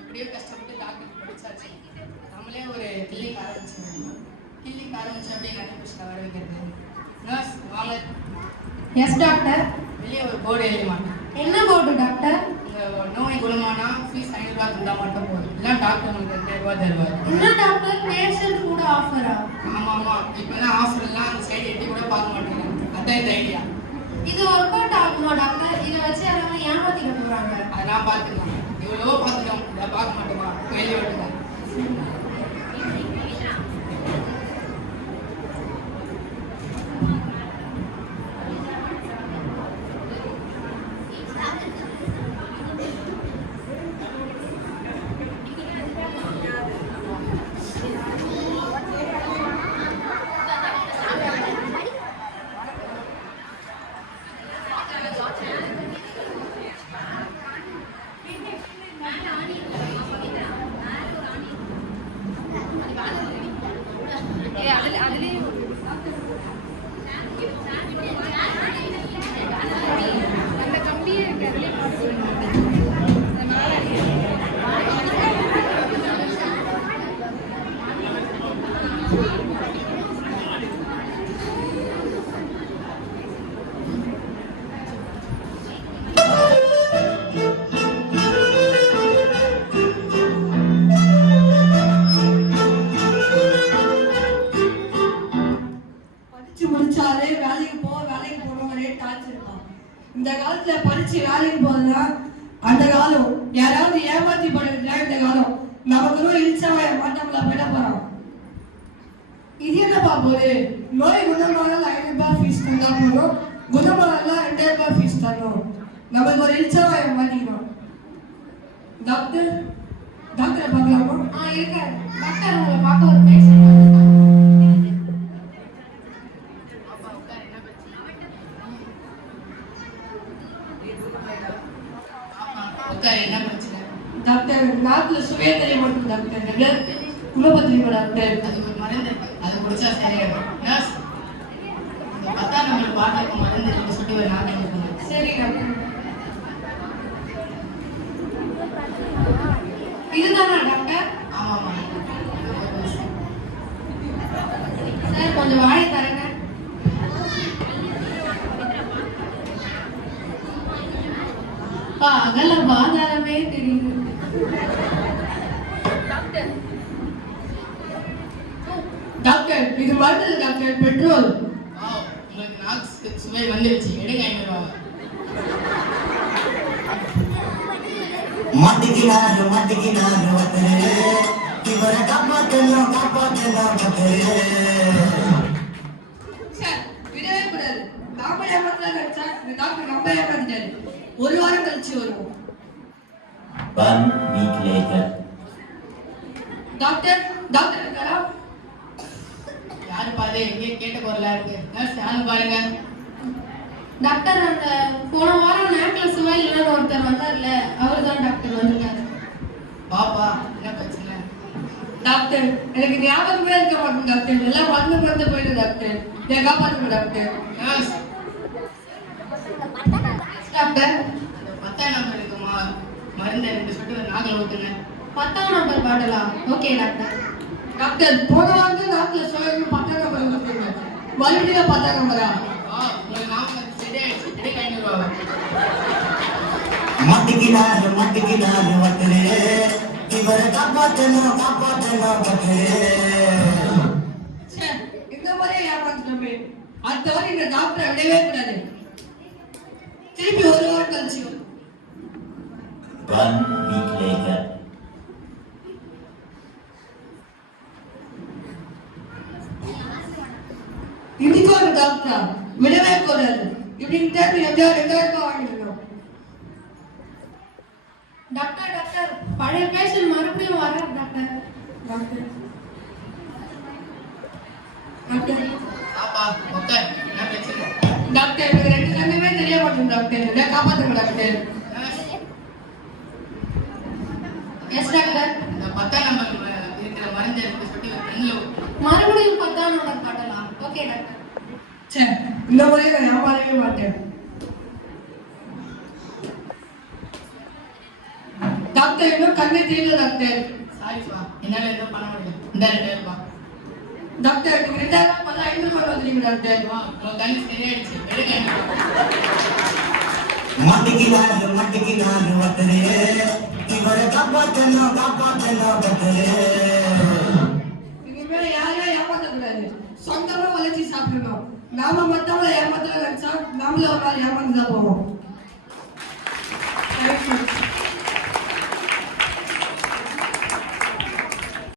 எப்படியோ கஷ்டப்பட்டு டாக்டர் படிச்சாச்சு. நம்மளே ஒரு கிளினிக் ஆரம்பிச்சோம். கிளினிக் ஆரம்பிச்சோம் அப்படியே நிறைய பிரச்சனை வர வைக்கிறது. நர்ஸ் வாங்க. Yes doctor. வெளியே ஒரு போர்டு எழுதி என்ன போர்டு டாக்டர்? உங்கள் நோய் குணமானா ஃபீஸ் 500 ரூபா தந்தால் மட்டும் போதும். இல்லை டாக்டர் உங்களுக்கு 2000 ரூபா தருவார். என்ன டாக்டர் பேஷண்ட் கூட ஆஃபரா? ஆமாம் இப்போதான் ஆஃபர்லாம் அந்த சைடு எட்டி கூட பார்க்க மாட்டேங்க. அதான் இந்த ஐடியா. இது ஒர்க் அவுட் ஆகுமா டாக்டர்? இதை வச்சு யாராவது ஏமாத்திக்க போகிறாங்க. அதெல்லாம் பார்த்துக்கலாம். எவ்வளவோ பார்த்துட்டோம். இதை பார்க்க மாட்டோமா? வெளியே விட்டுங்க. இந்த காலத்துல படிச்சு வேலைக்கு போறதுனா அந்த காலம். யாராவது ஏமாத்தி போடுறதுனா இந்த காலம். நமக்கு இழிச்சவன் மாட்டவங்கள போயிட போறோம். இது என்னப்பா போது? நோய் குணமான 500 ரூபாய் ஃபீஸ் தந்தா போதும், குணமான 2000 ரூபாய் ஃபீஸ் தரணும். நமக்கு ஒரு இழிச்சவன் மாட்டிக்கிறோம். டாக்டர் டாக்டரை பார்க்கலாமா? இருக்காரு டாக்டர். உங்களை பார்க்க ஒரு பேஷண்ட். என்ன பிரச்சனை டாக்டர்? நாக்குல சுவே தெரிய மாட்டேங்குது டாக்டர். குழப்பம் தெரியுமா டாக்டர்? அது ஒரு மருந்து, அது குடிச்சா சரியாயிடும். நர்ஸ், 10ஆம் நம்பர் பாட்டிலுக்கு மருந்து இருக்கு சொல்லி ஒரு நாள் கொடுங்க. சரி டாக்டர். இதுதானா டாக்டர்? ஆமாம்மா. சார் கொஞ்சம் வாழை தரங்க. அகல பாதாளமே தெரியுது. டாக்டர் இது மருந்து டாக்டர், பெட்ரோல். உங்களுக்கு நாக்கு சுவை வந்துருச்சு. எடுங்க 500 ரூபாய். மாட்டிக்கினாரு வந்தே இவரை காப்பாத்தணும் சார் விடவே கூடாது. நாம ஏமாத்தலாம் நினைச்சா இந்த டாக்டர் நம்ம ஏமாத்திட்டாரு. ஒரு வாரம் கழிச்சு வருவோம். 1 week later. டாக்டர் டாக்டர் இருக்காரா? யாரு பாரு, எங்கேயே கேட்ட குரலா இருக்கு. நர்ஸ் யாரு பாருங்க. டாக்டர் அந்த போன வாரம் நேக்ல சுவை இல்லைன்னு ஒருத்தர் வந்தார்ல, அவர் தான் டாக்டர் வந்திருக்காரு. பாப்பா என்ன பிரச்சனை? டாக்டர் எனக்கு ஞாபகமே இருக்க மாட்டேன் டாக்டர். எல்லாம் மறந்து போயிடு டாக்டர். என்னை காப்பாற்றுங்க டாக்டர். நர்ஸ் டாக்டர் 10ஆம் நம்பர் இருக்குமா, மருந்து எனக்கு சொல்லிட்டு ஒரு நாக்கில் ஊத்துங்க. 10ஆம் நம்பர் பாட்டலா? Okay doctor. டாக்டர் போன வாரம் நாக்குல சுவை 10ஆம் நம்பர் வந்துருங்க. மறுபடியும் 10ஆம் நம்பரா? உங்களுக்கு நாம சரியாயிடுச்சு. எடுங்க 500 ரூபாய். மாட்டிக்கினாரு வந்தே இவரை காப்பாத்தணும் இந்த மாதிரியே ஏமாத்திட்டோமே. அடுத்த வாரம் இந்த டாக்டரை விடவே கூடாது. திருப்பி ஒரு வாரம் கழிச்சு 1 week later. இன்னைக்கு ஒரு டாக்டரா விடவே கூடாது. இப்படின்னு தேவை 2000 ரூபாய் வாங்கிடணும். டாக்டர் டாக்டர் பழைய பேஷண்ட் மறுபடியும் வர்றார் டாக்டர். டாக்டர் டாக்டர் பாப்பா உட்கார். என்ன பிரச்சனை? டாக்டர் எனக்கு 2 கண்ணுமே தெரிய மாட்டேங்குது டாக்டர். என்ன காப்பாத்துங்க டாக்டர். Yes doctor. இந்த 10ஆம் நம்பர் இருக்கிற மருந்து எனக்கு சொல்லி ஒரு பெண்ணில் மறுபடியும் 10ஆம் நம்பர் பாட்டலாம். Okay doctor. சே இந்த முறையை நான் ஏமாறவே மாட்டேன். டாக்டர் இன்னும் கண்ணு தெரியல டாக்டர். சாரிப்பா, என்னால எதுவும் பண்ண முடியல. இந்த 2000 ரூபாய். டாக்டர் நீங்க 2000 பண்ணா 500 கொண்டு வந்துருங்க டாக்டர். உன் கண்ணு சரியாயிடுச்சு. எடுங்க. மட்டிக்கினாரு ஒருத்தரு இவரை காப்பாத்தணும் ஒருத்தரு. இனிமேல் யாரையும் ஏமாத்தக்கூடாது. சொந்தமா வளைச்சி சாப்பிடணும். நாம மத்தவங்களை ஏமாத்த நினைச்சா நாமளே ஒரு நாள் ஏமாந்து தான் போவோம்.